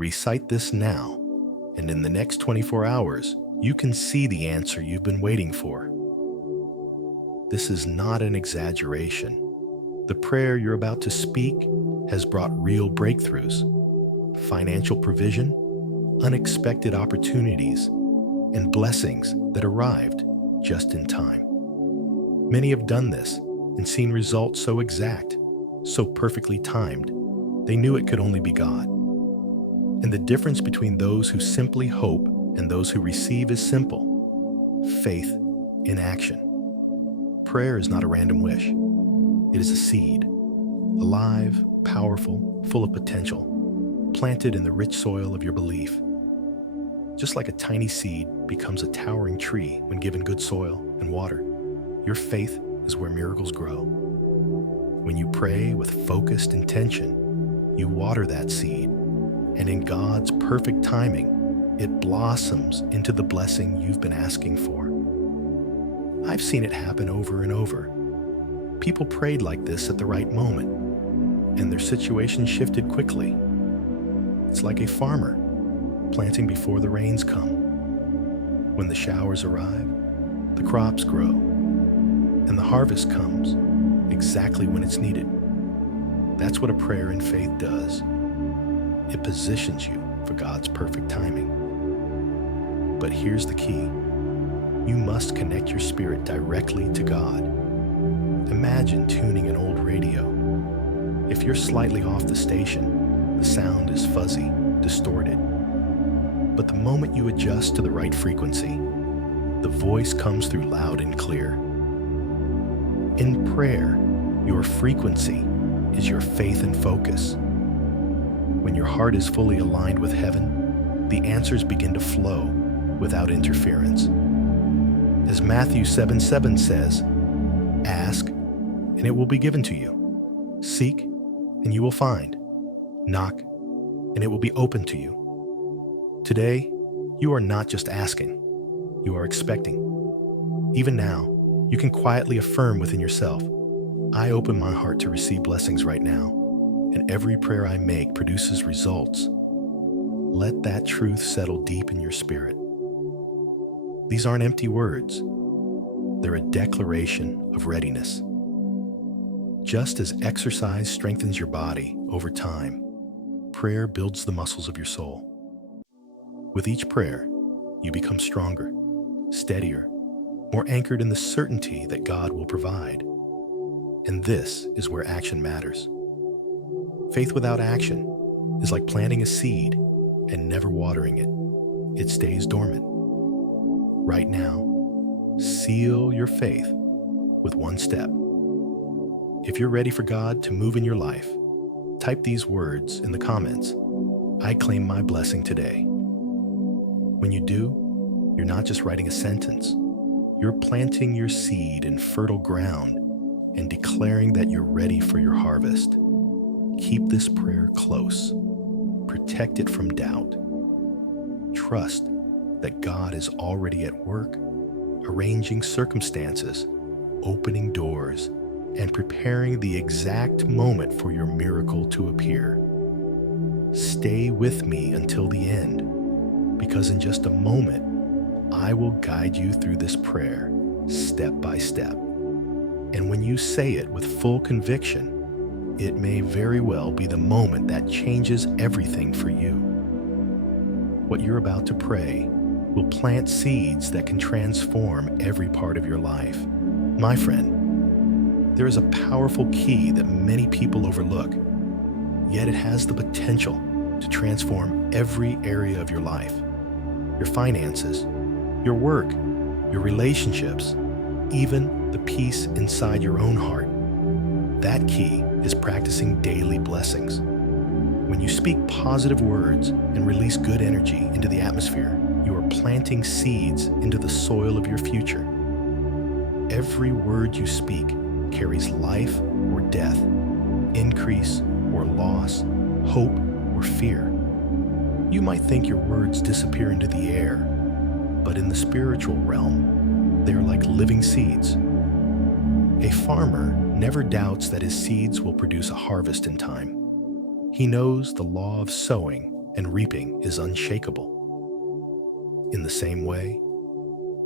Recite this now, and in the next 24 hours, you can see the answer you've been waiting for. This is not an exaggeration. The prayer you're about to speak has brought real breakthroughs, financial provision, unexpected opportunities, and blessings that arrived just in time. Many have done this and seen results so exact, so perfectly timed, they knew it could only be God. And the difference between those who simply hope and those who receive is simple: faith in action. Prayer is not a random wish. It is a seed, alive, powerful, full of potential, planted in the rich soil of your belief. Just like a tiny seed becomes a towering tree when given good soil and water, your faith is where miracles grow. When you pray with focused intention, you water that seed, and in God's perfect timing, it blossoms into the blessing you've been asking for. I've seen it happen over and over. People prayed like this at the right moment, and their situation shifted quickly. It's like a farmer planting before the rains come. When the showers arrive, the crops grow, and the harvest comes exactly when it's needed. That's what a prayer in faith does. It positions you for God's perfect timing. But here's the key. You must connect your spirit directly to God. Imagine tuning an old radio. If you're slightly off the station, the sound is fuzzy, distorted. But the moment you adjust to the right frequency, the voice comes through loud and clear. In prayer, your frequency is your faith and focus. When your heart is fully aligned with heaven, the answers begin to flow without interference. As Matthew 7:7 says, "Ask, and it will be given to you. Seek, and you will find. Knock, and it will be open to you." Today, you are not just asking, you are expecting. Even now, you can quietly affirm within yourself, "I open my heart to receive blessings right now, and every prayer I make produces results." Let that truth settle deep in your spirit. These aren't empty words. They're a declaration of readiness. Just as exercise strengthens your body over time, prayer builds the muscles of your soul. With each prayer, you become stronger, steadier, more anchored in the certainty that God will provide. And this is where action matters. Faith without action is like planting a seed and never watering it. It stays dormant. Right now, seal your faith with one step. If you're ready for God to move in your life, type these words in the comments: "I claim my blessing today." When you do, you're not just writing a sentence. You're planting your seed in fertile ground and declaring that you're ready for your harvest. Keep this prayer close. Protect it from doubt. Trust that God is already at work, arranging circumstances, opening doors, and preparing the exact moment for your miracle to appear. Stay with me until the end, because in just a moment, I will guide you through this prayer, step by step. And when you say it with full conviction, it may very well be the moment that changes everything for you. What you're about to pray will plant seeds that can transform every part of your life. My friend, there is a powerful key that many people overlook, yet it has the potential to transform every area of your life. Your finances, your work, your relationships, even the peace inside your own heart. That key is practicing daily blessings. When you speak positive words and release good energy into the atmosphere, you are planting seeds into the soil of your future. Every word you speak carries life or death, increase or loss, hope or fear. You might think your words disappear into the air, but in the spiritual realm, they are like living seeds. A farmer never doubts that his seeds will produce a harvest in time. He knows the law of sowing and reaping is unshakable. In the same way,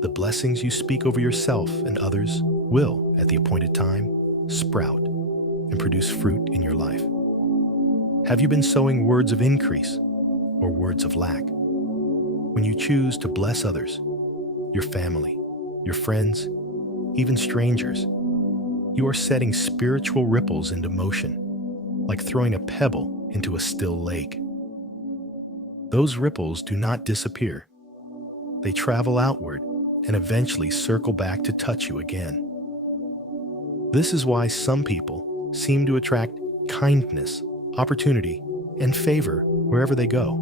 the blessings you speak over yourself and others will, at the appointed time, sprout and produce fruit in your life. Have you been sowing words of increase or words of lack? When you choose to bless others, your family, your friends, even strangers, you are setting spiritual ripples into motion, like throwing a pebble into a still lake. Those ripples do not disappear. They travel outward and eventually circle back to touch you again. This is why some people seem to attract kindness, opportunity, and favor wherever they go.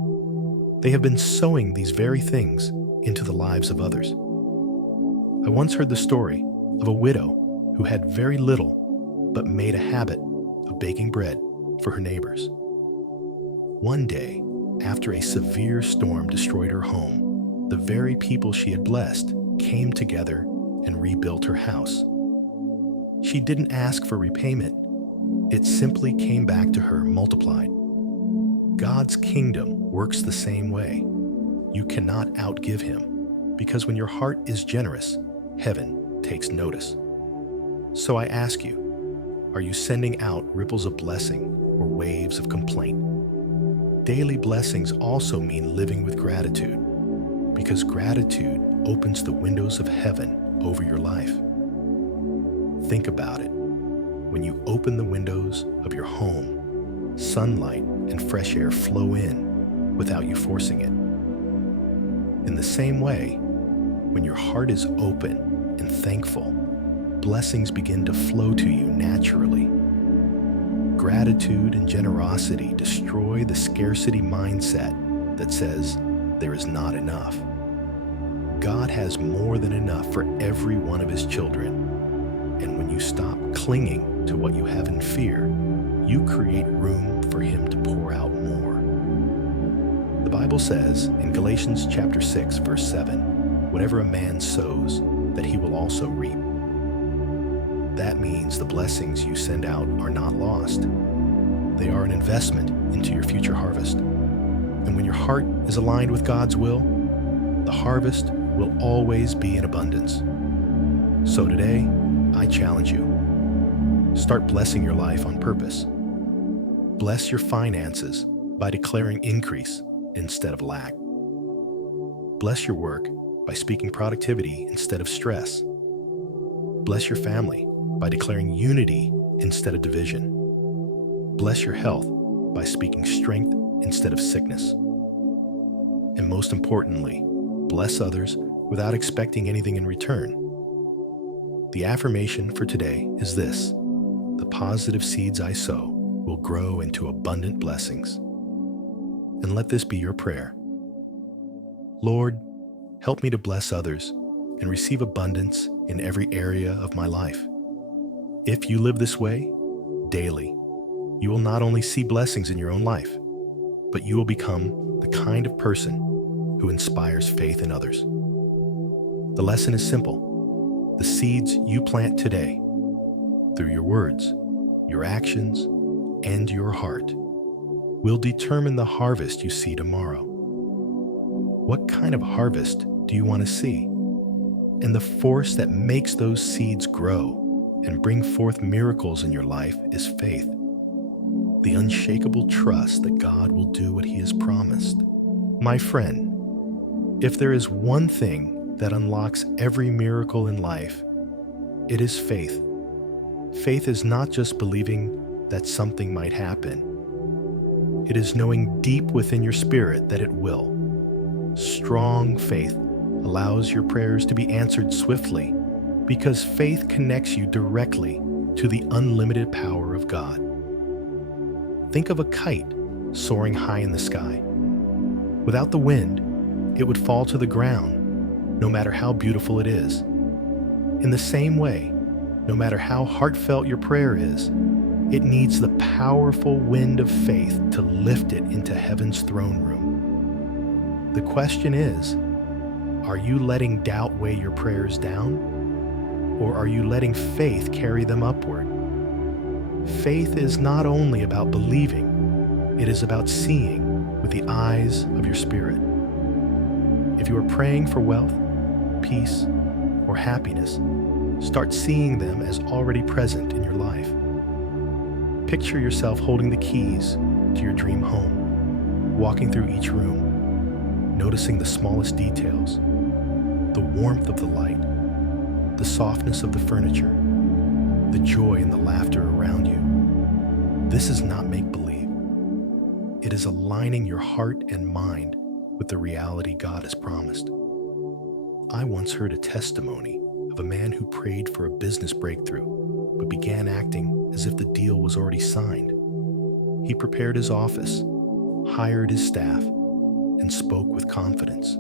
They have been sowing these very things into the lives of others. I once heard the story of a widow who had very little but made a habit of baking bread for her neighbors. One day, after a severe storm destroyed her home, the very people she had blessed came together and rebuilt her house. She didn't ask for repayment. It simply came back to her multiplied. God's kingdom works the same way. You cannot outgive him, because when your heart is generous, heaven takes notice. So I ask you, are you sending out ripples of blessing or waves of complaint? Daily blessings also mean living with gratitude, because gratitude opens the windows of heaven over your life. Think about it. When you open the windows of your home, sunlight and fresh air flow in without you forcing it. In the same way, when your heart is open and thankful, blessings begin to flow to you naturally. Gratitude and generosity destroy the scarcity mindset that says there is not enough. God has more than enough for every one of his children. And when you stop clinging to what you have in fear, you create room for him to pour out more. The Bible says in Galatians chapter 6, verse 7, whatever a man sows, that he will also reap. That means the blessings you send out are not lost. They are an investment into your future harvest. And when your heart is aligned with God's will, the harvest will always be in abundance. So today, I challenge you. Start blessing your life on purpose. Bless your finances by declaring increase instead of lack. Bless your work by speaking productivity instead of stress. Bless your family by declaring unity instead of division. Bless your health by speaking strength instead of sickness. And most importantly, bless others without expecting anything in return. The affirmation for today is this: the positive seeds I sow will grow into abundant blessings. And let this be your prayer. Lord, help me to bless others and receive abundance in every area of my life. If you live this way, daily, you will not only see blessings in your own life, but you will become the kind of person who inspires faith in others. The lesson is simple. The seeds you plant today, through your words, your actions, and your heart, will determine the harvest you see tomorrow. What kind of harvest do you want to see? And the force that makes those seeds grow and bring forth miracles in your life is faith. The unshakable trust that God will do what he has promised. My friend, if there is one thing that unlocks every miracle in life, it is faith. Faith is not just believing that something might happen. It is knowing deep within your spirit that it will. Strong faith allows your prayers to be answered swiftly because faith connects you directly to the unlimited power of God. Think of a kite soaring high in the sky. Without the wind, it would fall to the ground, no matter how beautiful it is. In the same way, no matter how heartfelt your prayer is, it needs the powerful wind of faith to lift it into heaven's throne room. The question is, are you letting doubt weigh your prayers down? Or are you letting faith carry them upward? Faith is not only about believing, it is about seeing, with the eyes of your spirit. If you are praying for wealth, peace, or happiness, start seeing them as already present in your life. Picture yourself holding the keys to your dream home, walking through each room, noticing the smallest details, the warmth of the light, the softness of the furniture, the joy and the laughter around you. This is not make-believe. It is aligning your heart and mind with the reality God has promised. I once heard a testimony of a man who prayed for a business breakthrough, but began acting as if the deal was already signed. He prepared his office, hired his staff, and spoke with confidence.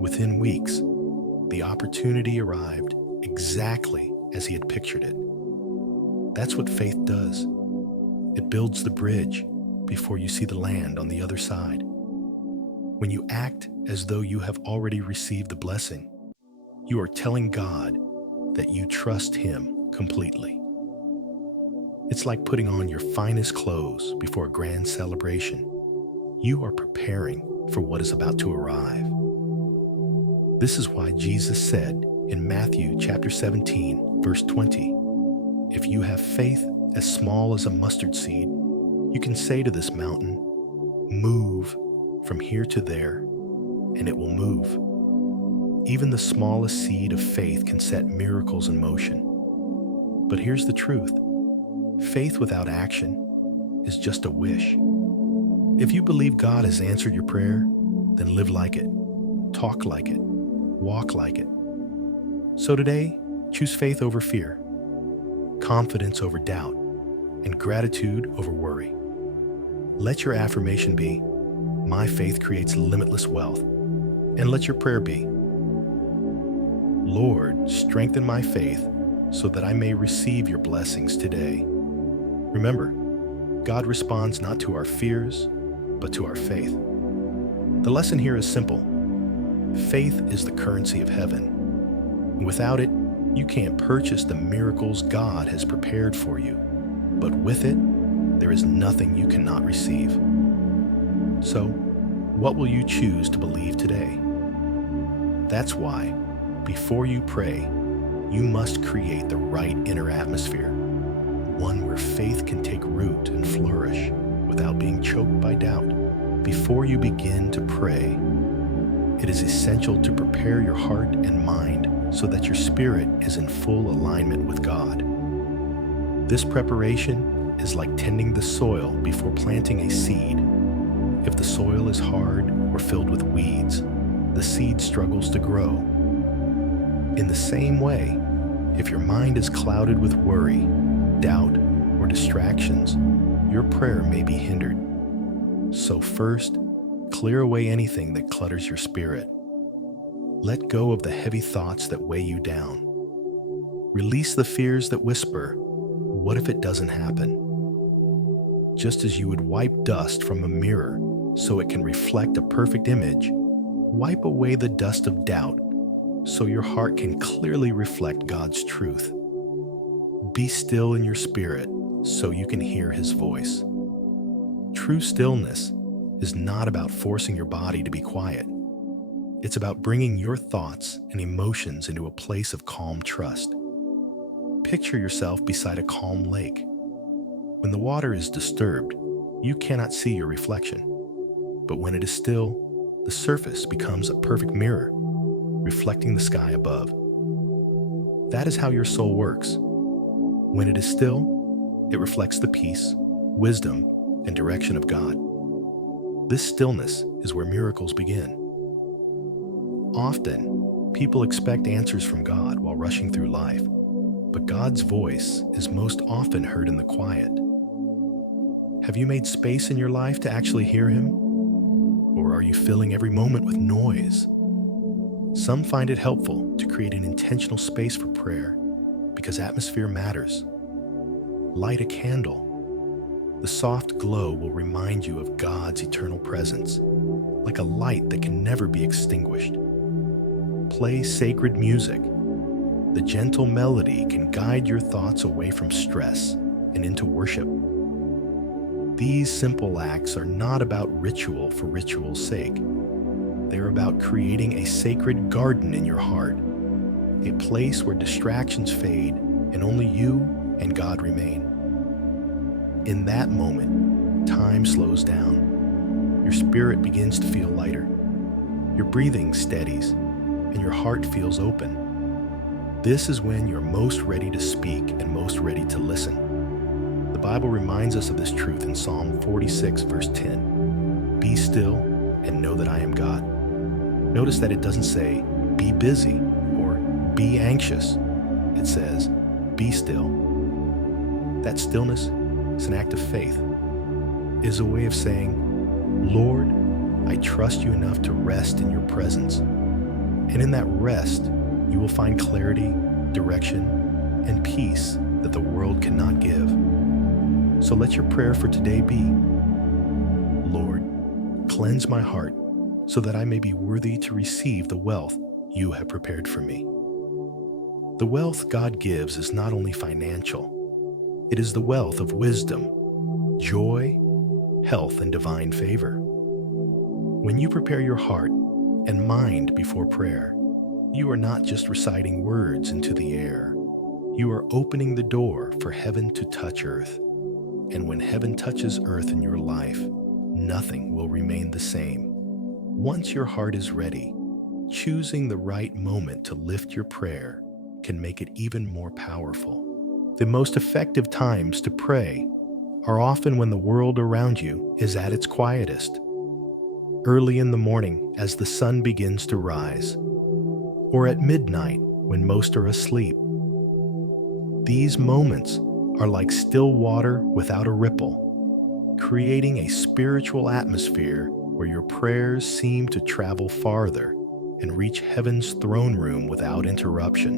Within weeks, the opportunity arrived exactly as he had pictured it. That's what faith does. It builds the bridge before you see the land on the other side. When you act as though you have already received the blessing, you are telling God that you trust Him completely. It's like putting on your finest clothes before a grand celebration. You are preparing for what is about to arrive. This is why Jesus said in Matthew chapter 17, verse 20, "If you have faith as small as a mustard seed, you can say to this mountain, 'Move from here to there,' and it will move." Even the smallest seed of faith can set miracles in motion. But here's the truth. Faith without action is just a wish. If you believe God has answered your prayer, then live like it, talk like it, walk like it. So today, choose faith over fear, confidence over doubt, and gratitude over worry. Let your affirmation be, "My faith creates limitless wealth," and let your prayer be, "Lord, strengthen my faith so that I may receive your blessings today." Remember, God responds not to our fears, but to our faith. The lesson here is simple. Faith is the currency of heaven. Without it, you can't purchase the miracles God has prepared for you. But with it, there is nothing you cannot receive. So, what will you choose to believe today? That's why, before you pray, you must create the right inner atmosphere, one where faith can take root and flourish without being choked by doubt. Before you begin to pray, it is essential to prepare your heart and mind so that your spirit is in full alignment with God. This preparation is like tending the soil before planting a seed. If the soil is hard or filled with weeds, the seed struggles to grow. In the same way, if your mind is clouded with worry, doubt, or distractions, your prayer may be hindered. So first, clear away anything that clutters your spirit. Let go of the heavy thoughts that weigh you down. Release the fears that whisper, "What if it doesn't happen?" Just as you would wipe dust from a mirror so it can reflect a perfect image, wipe away the dust of doubt so your heart can clearly reflect God's truth. Be still in your spirit so you can hear His voice. True stillness is not about forcing your body to be quiet. It's about bringing your thoughts and emotions into a place of calm trust. Picture yourself beside a calm lake. When the water is disturbed, you cannot see your reflection. But when it is still, the surface becomes a perfect mirror, reflecting the sky above. That is how your soul works. When it is still, it reflects the peace, wisdom, and direction of God. This stillness is where miracles begin. Often, people expect answers from God while rushing through life, but God's voice is most often heard in the quiet. Have you made space in your life to actually hear Him? Or are you filling every moment with noise? Some find it helpful to create an intentional space for prayer because atmosphere matters. Light a candle. The soft glow will remind you of God's eternal presence, like a light that can never be extinguished. Play sacred music. The gentle melody can guide your thoughts away from stress and into worship. These simple acts are not about ritual for ritual's sake. They're about creating a sacred garden in your heart, a place where distractions fade and only you and God remain. In that moment, time slows down. Your spirit begins to feel lighter. Your breathing steadies, and your heart feels open. This is when you're most ready to speak and most ready to listen. The Bible reminds us of this truth in Psalm 46, verse 10. Be still and know that I am God. Notice that it doesn't say, be busy or be anxious. It says, be still. That stillness is an act of faith. It is a way of saying, Lord, I trust you enough to rest in your presence. And in that rest, you will find clarity, direction, and peace that the world cannot give. So let your prayer for today be, Lord, cleanse my heart so that I may be worthy to receive the wealth you have prepared for me. The wealth God gives is not only financial, it is the wealth of wisdom, joy, health, and divine favor. When you prepare your heart and mind before prayer, you are not just reciting words into the air. You are opening the door for heaven to touch earth. And when heaven touches earth in your life, nothing will remain the same. Once your heart is ready, choosing the right moment to lift your prayer can make it even more powerful. The most effective times to pray are often when the world around you is at its quietest. Early in the morning as the sun begins to rise, or at midnight when most are asleep. These moments are like still water without a ripple, creating a spiritual atmosphere where your prayers seem to travel farther and reach heaven's throne room without interruption.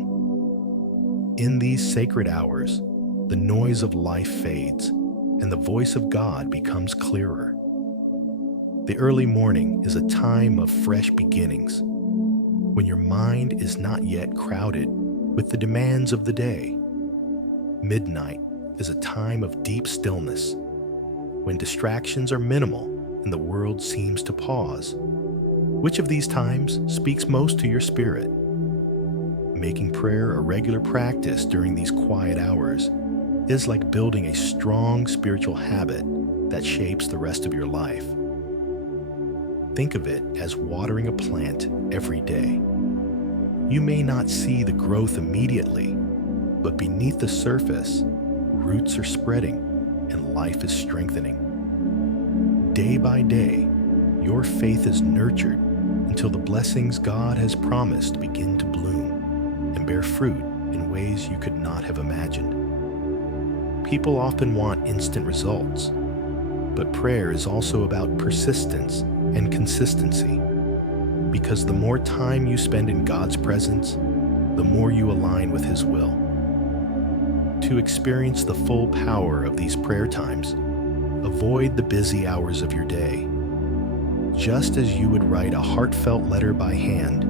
In these sacred hours, the noise of life fades and the voice of God becomes clearer. The early morning is a time of fresh beginnings, when your mind is not yet crowded with the demands of the day. Midnight is a time of deep stillness, when distractions are minimal and the world seems to pause. Which of these times speaks most to your spirit? Making prayer a regular practice during these quiet hours is like building a strong spiritual habit that shapes the rest of your life. Think of it as watering a plant every day. You may not see the growth immediately, but beneath the surface, roots are spreading and life is strengthening. Day by day, your faith is nurtured until the blessings God has promised begin to bloom and bear fruit in ways you could not have imagined. People often want instant results, but prayer is also about persistence and consistency, because the more time you spend in God's presence, the more you align with His will. To experience the full power of these prayer times, avoid the busy hours of your day. Just as you would write a heartfelt letter by hand,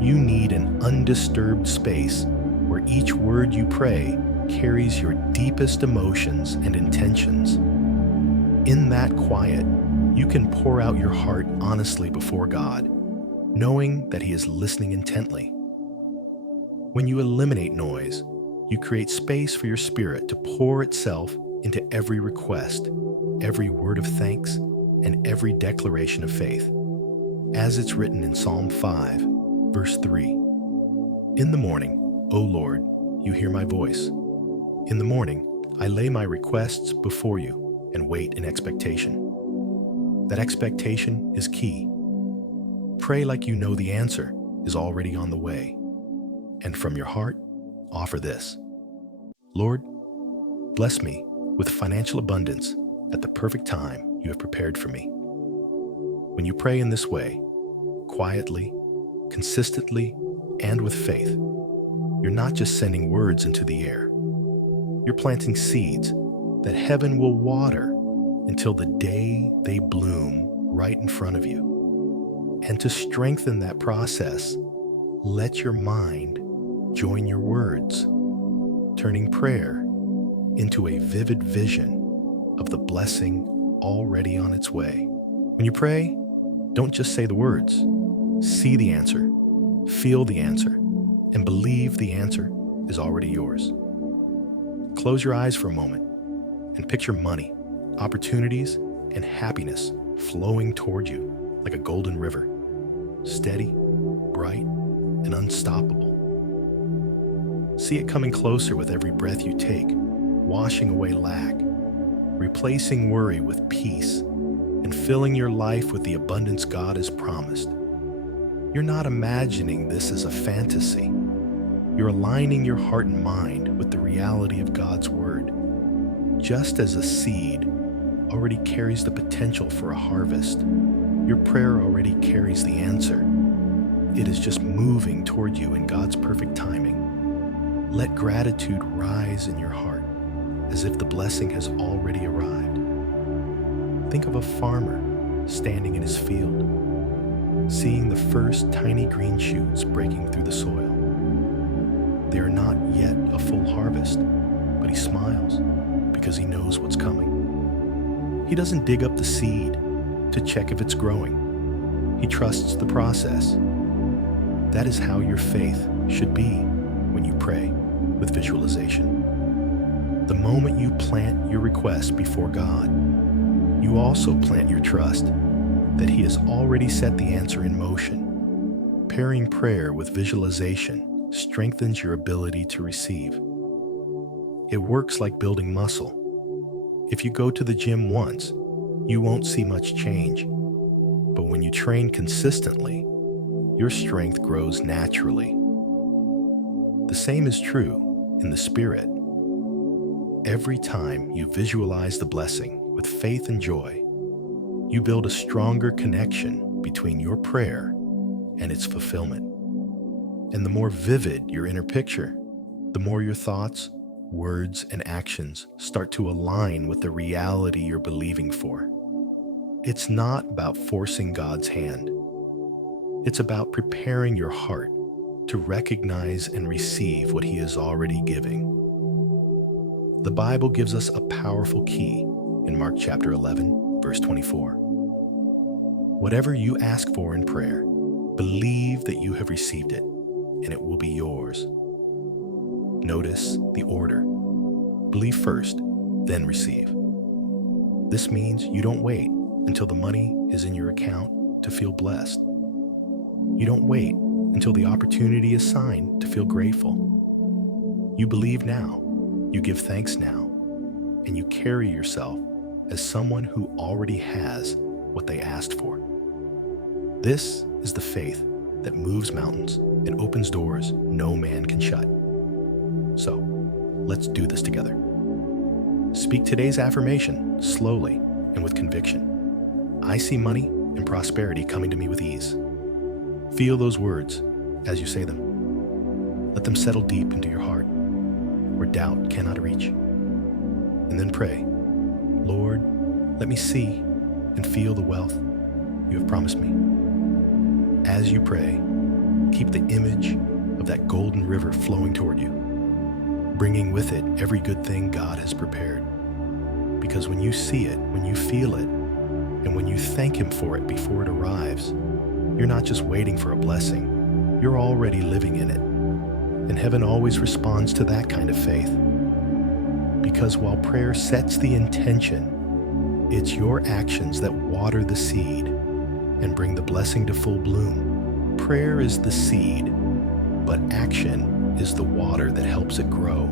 you need an undisturbed space where each word you pray carries your deepest emotions and intentions. In that quiet, you can pour out your heart honestly before God, knowing that He is listening intently. When you eliminate noise, you create space for your spirit to pour itself into every request, every word of thanks, and every declaration of faith. As it's written in Psalm 5, verse 3, In the morning, O Lord, you hear my voice. In the morning, I lay my requests before you and wait in expectation. That expectation is key. Pray like you know the answer is already on the way. And from your heart, offer this. Lord, bless me with financial abundance at the perfect time you have prepared for me. When you pray in this way, quietly, consistently, and with faith, you're not just sending words into the air. You're planting seeds that heaven will water until the day they bloom right in front of you. And to strengthen that process, let your mind join your words, turning prayer into a vivid vision of the blessing already on its way. When you pray, don't just say the words. See the answer, feel the answer, and believe the answer is already yours. Close your eyes for a moment and picture money, opportunities, and happiness flowing toward you like a golden river, steady, bright, and unstoppable. See it coming closer with every breath you take, washing away lack, replacing worry with peace, and filling your life with the abundance God has promised. You're not imagining this as a fantasy. You're aligning your heart and mind with the reality of God's Word. Just as a seed already carries the potential for a harvest, your prayer already carries the answer. It is just moving toward you in God's perfect timing. Let gratitude rise in your heart as if the blessing has already arrived. Think of a farmer standing in his field, seeing the first tiny green shoots breaking through the soil. They are not yet a full harvest, but he smiles because he knows what's coming. He doesn't dig up the seed to check if it's growing. He trusts the process. That is how your faith should be when you pray with visualization. The moment you plant your request before God, you also plant your trust that He has already set the answer in motion. Pairing prayer with visualization strengthens your ability to receive. It works like building muscle. If you go to the gym once, you won't see much change. But when you train consistently, your strength grows naturally. The same is true in the Spirit. Every time you visualize the blessing with faith and joy, you build a stronger connection between your prayer and its fulfillment. And the more vivid your inner picture, the more your thoughts, words, and actions start to align with the reality you're believing for. It's not about forcing God's hand. It's about preparing your heart to recognize and receive what He is already giving. The Bible gives us a powerful key in Mark chapter 11, verse 24. Whatever you ask for in prayer, believe that you have received it, and it will be yours. Notice the order. Believe first, then receive. This means you don't wait until the money is in your account to feel blessed. You don't wait until the opportunity is signed to feel grateful. You believe now, you give thanks now, and you carry yourself as someone who already has what they asked for. This is the faith that moves mountains and opens doors no man can shut. So, let's do this together. Speak today's affirmation slowly and with conviction. I see money and prosperity coming to me with ease. Feel those words as you say them. Let them settle deep into your heart, where doubt cannot reach. And then pray, Lord, let me see and feel the wealth you have promised me. As you pray, keep the image of that golden river flowing toward you, bringing with it every good thing God has prepared. Because when you see it, when you feel it, and when you thank Him for it before it arrives, you're not just waiting for a blessing, you're already living in it. And heaven always responds to that kind of faith. Because while prayer sets the intention, it's your actions that water the seed and bring the blessing to full bloom. Prayer is the seed, but action is the water that helps it grow.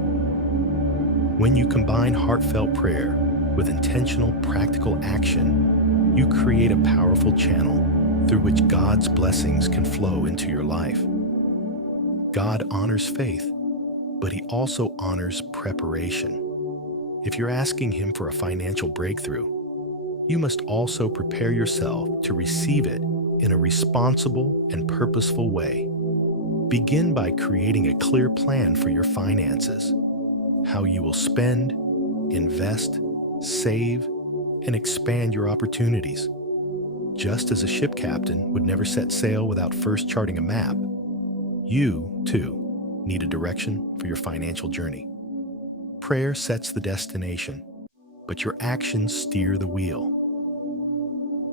When you combine heartfelt prayer with intentional, practical action, you create a powerful channel through which God's blessings can flow into your life. God honors faith, but He also honors preparation. If you're asking Him for a financial breakthrough, you must also prepare yourself to receive it in a responsible and purposeful way. Begin by creating a clear plan for your finances, how you will spend, invest, save, and expand your opportunities. Just as a ship captain would never set sail without first charting a map, you, too, need a direction for your financial journey. Prayer sets the destination, but your actions steer the wheel.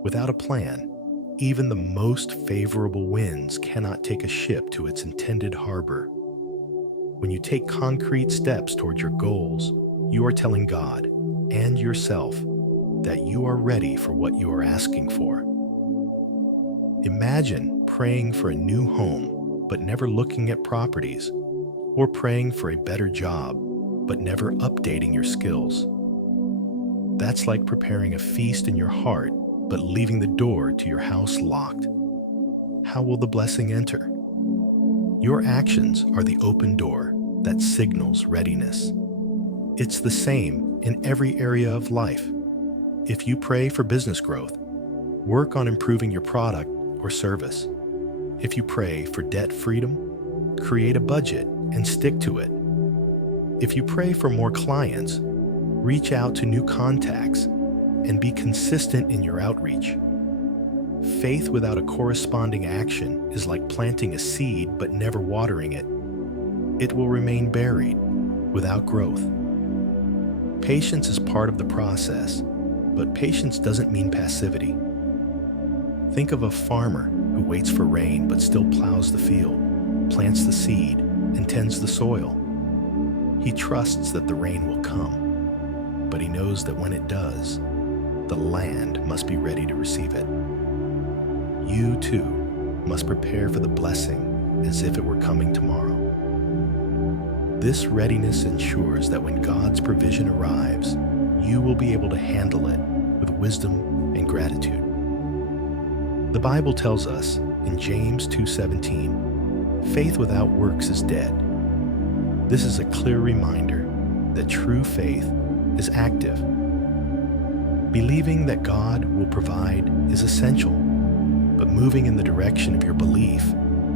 Without a plan, even the most favorable winds cannot take a ship to its intended harbor. When you take concrete steps toward your goals, you are telling God and yourself that you are ready for what you are asking for. Imagine praying for a new home but never looking at properties, or praying for a better job but never updating your skills. That's like preparing a feast in your heart but leaving the door to your house locked. How will the blessing enter? Your actions are the open door that signals readiness. It's the same in every area of life. If you pray for business growth, work on improving your product or service. If you pray for debt freedom, create a budget and stick to it. If you pray for more clients, reach out to new contacts and be consistent in your outreach. Faith without a corresponding action is like planting a seed but never watering it. It will remain buried without growth. Patience is part of the process, but patience doesn't mean passivity. Think of a farmer who waits for rain but still plows the field, plants the seed, and tends the soil. He trusts that the rain will come, but he knows that when it does, the land must be ready to receive it. You too must prepare for the blessing as if it were coming tomorrow. This readiness ensures that when God's provision arrives, you will be able to handle it with wisdom and gratitude. The Bible tells us in James 2:17, faith without works is dead. This is a clear reminder that true faith is active. Believing that God will provide is essential, but moving in the direction of your belief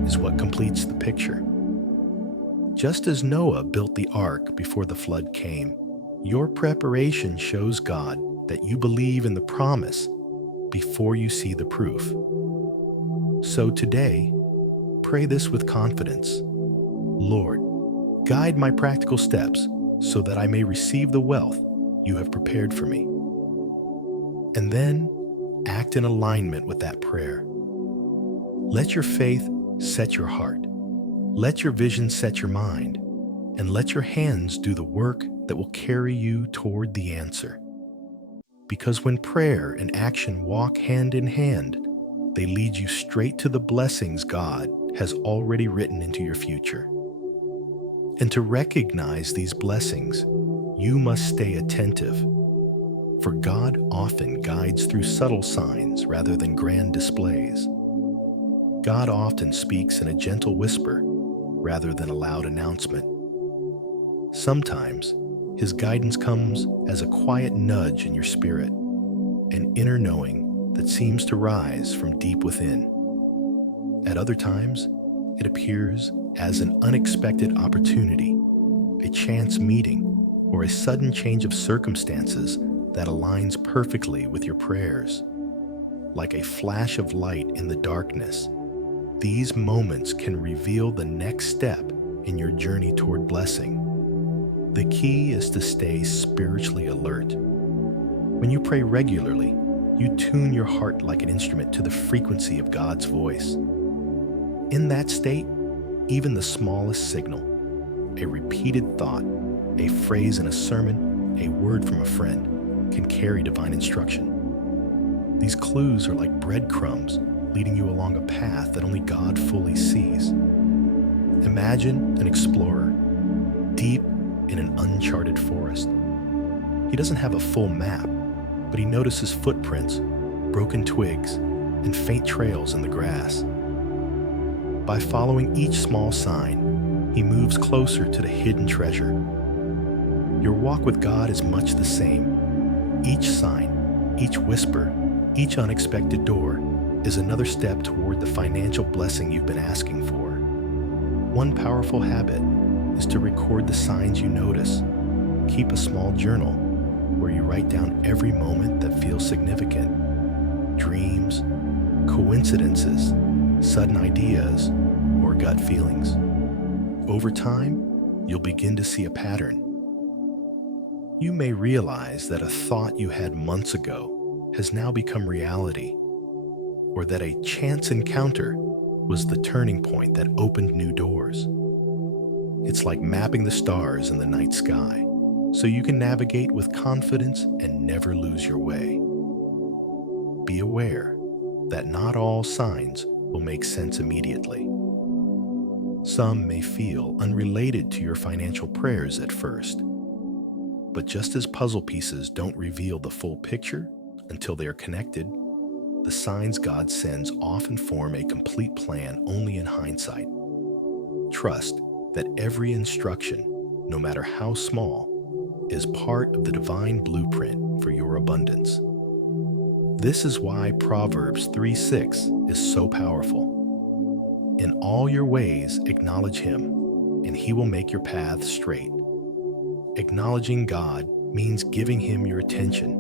is what completes the picture. Just as Noah built the ark before the flood came, your preparation shows God that you believe in the promise before you see the proof. So today, pray this with confidence. Lord, guide my practical steps so that I may receive the wealth you have prepared for me. And then act in alignment with that prayer. Let your faith set your heart. Let your vision set your mind. And let your hands do the work that will carry you toward the answer. Because when prayer and action walk hand in hand, they lead you straight to the blessings God has already written into your future. And to recognize these blessings, you must stay attentive. For God often guides through subtle signs rather than grand displays. God often speaks in a gentle whisper rather than a loud announcement. Sometimes, His guidance comes as a quiet nudge in your spirit, an inner knowing that seems to rise from deep within. At other times, it appears as an unexpected opportunity, a chance meeting, or a sudden change of circumstances that aligns perfectly with your prayers. Like a flash of light in the darkness, these moments can reveal the next step in your journey toward blessing. The key is to stay spiritually alert. When you pray regularly, you tune your heart like an instrument to the frequency of God's voice. In that state, even the smallest signal, a repeated thought, a phrase in a sermon, a word from a friend, can carry divine instruction. These clues are like breadcrumbs leading you along a path that only God fully sees. Imagine an explorer deep in an uncharted forest. He doesn't have a full map, but he notices footprints, broken twigs, and faint trails in the grass. By following each small sign, he moves closer to the hidden treasure. Your walk with God is much the same. Each sign, each whisper, each unexpected door is another step toward the financial blessing you've been asking for. One powerful habit is to record the signs you notice. Keep a small journal where you write down every moment that feels significant. Dreams, coincidences, sudden ideas, or gut feelings. Over time, you'll begin to see a pattern. You may realize that a thought you had months ago has now become reality, or that a chance encounter was the turning point that opened new doors. It's like mapping the stars in the night sky so you can navigate with confidence and never lose your way. Be aware that not all signs will make sense immediately. Some may feel unrelated to your financial prayers at first, but just as puzzle pieces don't reveal the full picture until they are connected, the signs God sends often form a complete plan only in hindsight. Trust that every instruction, no matter how small, is part of the divine blueprint for your abundance. This is why Proverbs 3:6 is so powerful. In all your ways acknowledge Him, and He will make your paths straight. Acknowledging God means giving Him your attention,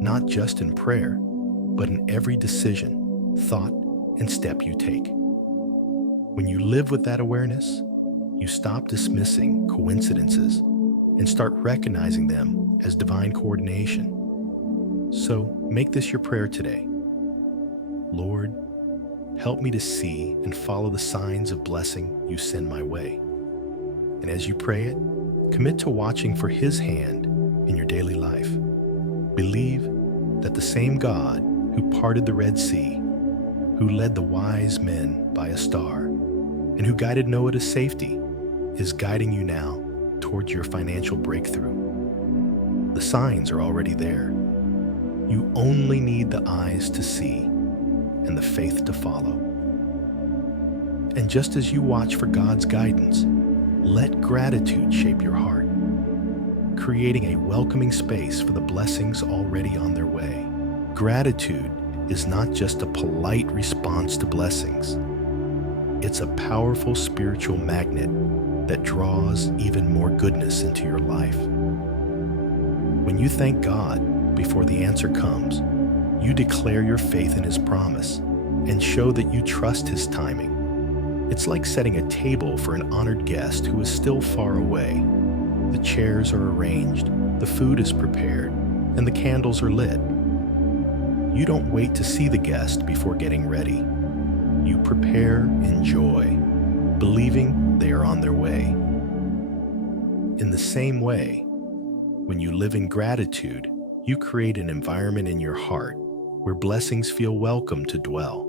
not just in prayer, but in every decision, thought, and step you take. When you live with that awareness, you stop dismissing coincidences and start recognizing them as divine coordination. So make this your prayer today. Lord, help me to see and follow the signs of blessing you send my way. And as you pray it, commit to watching for His hand in your daily life. Believe that the same God who parted the Red Sea, who led the wise men by a star, and who guided Noah to safety, is guiding you now towards your financial breakthrough. The signs are already there. You only need the eyes to see and the faith to follow. And just as you watch for God's guidance, let gratitude shape your heart, creating a welcoming space for the blessings already on their way. Gratitude is not just a polite response to blessings. It's a powerful spiritual magnet that draws even more goodness into your life. When you thank God before the answer comes, you declare your faith in His promise and show that you trust His timing. It's like setting a table for an honored guest who is still far away. The chairs are arranged, the food is prepared, and the candles are lit. You don't wait to see the guest before getting ready. You prepare in joy, believing they are on their way. In the same way, when you live in gratitude, you create an environment in your heart where blessings feel welcome to dwell.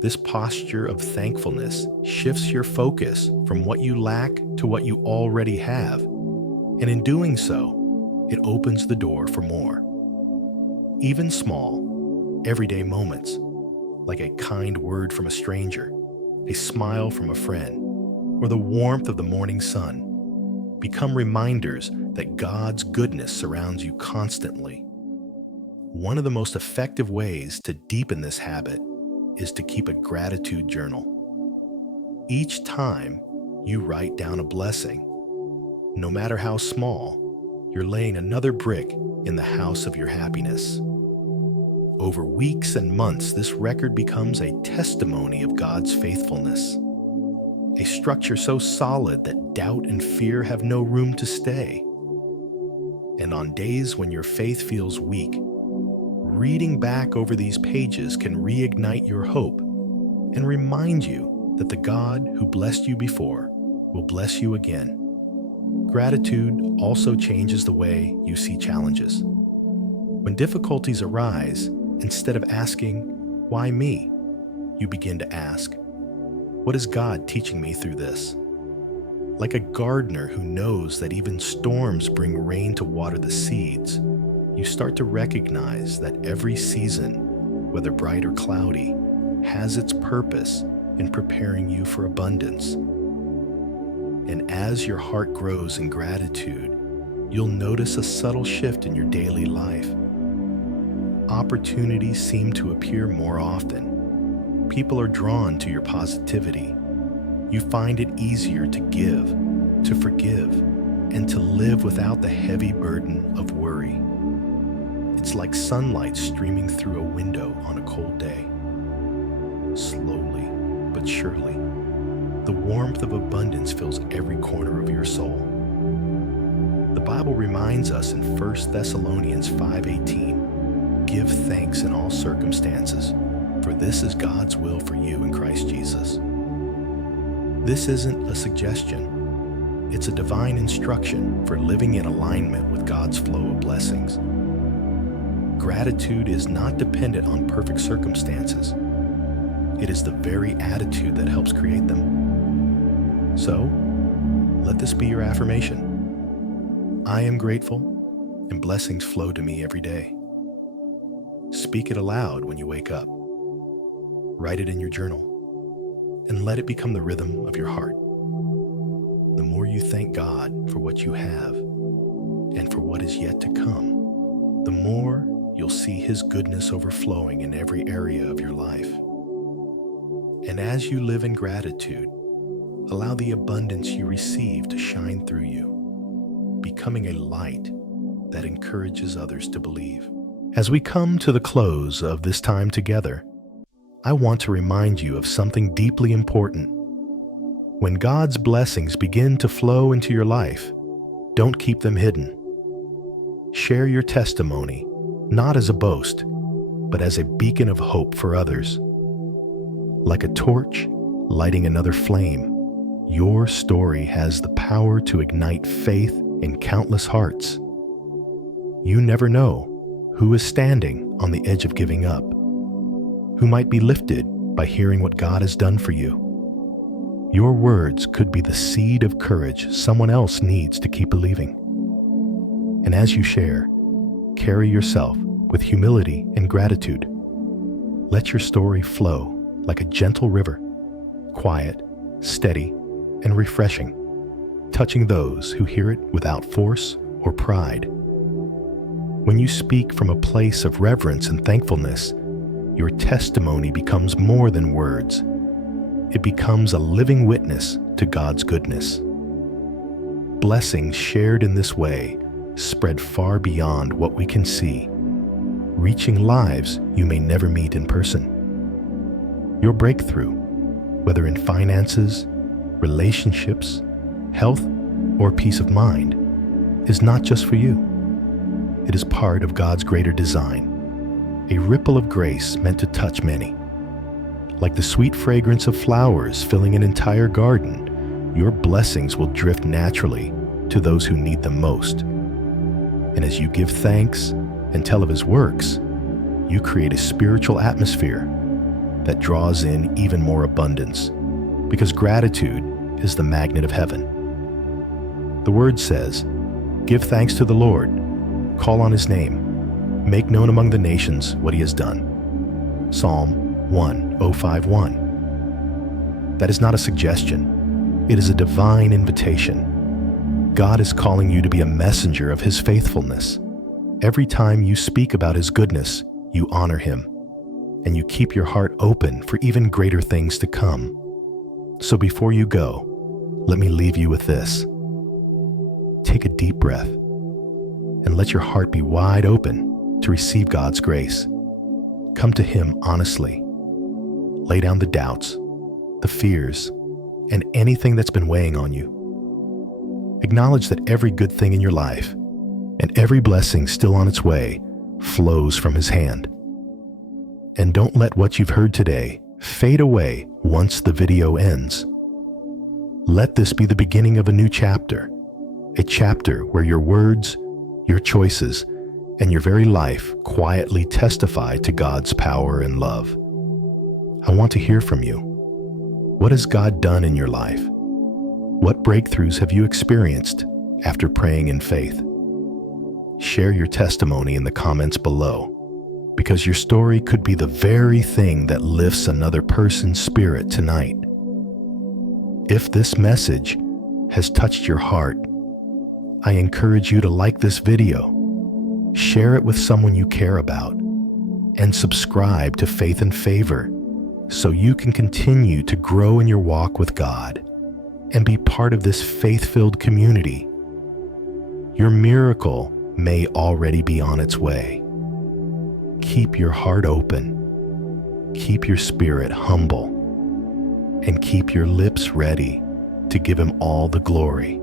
This posture of thankfulness shifts your focus from what you lack to what you already have, and in doing so, it opens the door for more. Even small, everyday moments, like a kind word from a stranger, a smile from a friend, or the warmth of the morning sun, become reminders that God's goodness surrounds you constantly. One of the most effective ways to deepen this habit is to keep a gratitude journal. Each time you write down a blessing, no matter how small, you're laying another brick in the house of your happiness. Over weeks and months, this record becomes a testimony of God's faithfulness. A structure so solid that doubt and fear have no room to stay. And on days when your faith feels weak, reading back over these pages can reignite your hope and remind you that the God who blessed you before will bless you again. Gratitude also changes the way you see challenges. When difficulties arise, instead of asking, "Why me?" you begin to ask, "What is God teaching me through this?" Like a gardener who knows that even storms bring rain to water the seeds, you start to recognize that every season, whether bright or cloudy, has its purpose in preparing you for abundance. And as your heart grows in gratitude, you'll notice a subtle shift in your daily life. Opportunities seem to appear more often. People are drawn to your positivity. You find it easier to give, to forgive, and to live without the heavy burden of worry. It's like sunlight streaming through a window on a cold day. Slowly but surely, the warmth of abundance fills every corner of your soul. The Bible reminds us in 1 Thessalonians 5:18, give thanks in all circumstances, for this is God's will for you in Christ Jesus. This isn't a suggestion. It's a divine instruction for living in alignment with God's flow of blessings. Gratitude is not dependent on perfect circumstances. It is the very attitude that helps create them. So, let this be your affirmation. I am grateful, and blessings flow to me every day. Speak it aloud when you wake up. Write it in your journal, and let it become the rhythm of your heart. The more you thank God for what you have and for what is yet to come, the more you'll see His goodness overflowing in every area of your life. And as you live in gratitude, allow the abundance you receive to shine through you, becoming a light that encourages others to believe. As we come to the close of this time together, I want to remind you of something deeply important. When God's blessings begin to flow into your life, don't keep them hidden. Share your testimony, not as a boast, but as a beacon of hope for others. Like a torch lighting another flame, your story has the power to ignite faith in countless hearts. You never know who is standing on the edge of giving up, who might be lifted by hearing what God has done for you. Your words could be the seed of courage someone else needs to keep believing. And as you share, carry yourself with humility and gratitude. Let your story flow like a gentle river, quiet, steady, and refreshing, touching those who hear it without force or pride. When you speak from a place of reverence and thankfulness, your testimony becomes more than words. It becomes a living witness to God's goodness. Blessings shared in this way spread far beyond what we can see, reaching lives you may never meet in person. Your breakthrough, whether in finances, relationships, health, or peace of mind, is not just for you. It is part of God's greater design, a ripple of grace meant to touch many. Like the sweet fragrance of flowers filling an entire garden, your blessings will drift naturally to those who need them most. And as you give thanks and tell of His works, you create a spiritual atmosphere that draws in even more abundance, because gratitude is the magnet of heaven. The Word says, "Give thanks to the Lord, call on His name, make known among the nations what He has done." Psalm 1:051. That is not a suggestion. It is a divine invitation. God is calling you to be a messenger of His faithfulness. Every time you speak about His goodness, you honor Him, and you keep your heart open for even greater things to come. So before you go, let me leave you with this. Take a deep breath and let your heart be wide open to receive God's grace. Come to Him honestly. Lay down the doubts, the fears, and anything that's been weighing on you. Acknowledge that every good thing in your life and every blessing still on its way flows from His hand. And don't let what you've heard today fade away once the video ends. Let this be the beginning of a new chapter, a chapter where your words, your choices, and your very life quietly testify to God's power and love. I want to hear from you. What has God done in your life? What breakthroughs have you experienced after praying in faith? Share your testimony in the comments below, because your story could be the very thing that lifts another person's spirit tonight. If this message has touched your heart, I encourage you to like this video, share it with someone you care about, and subscribe to Faith and Favor so you can continue to grow in your walk with God and be part of this faith-filled community. Your miracle may already be on its way. Keep your heart open, keep your spirit humble, and keep your lips ready to give Him all the glory.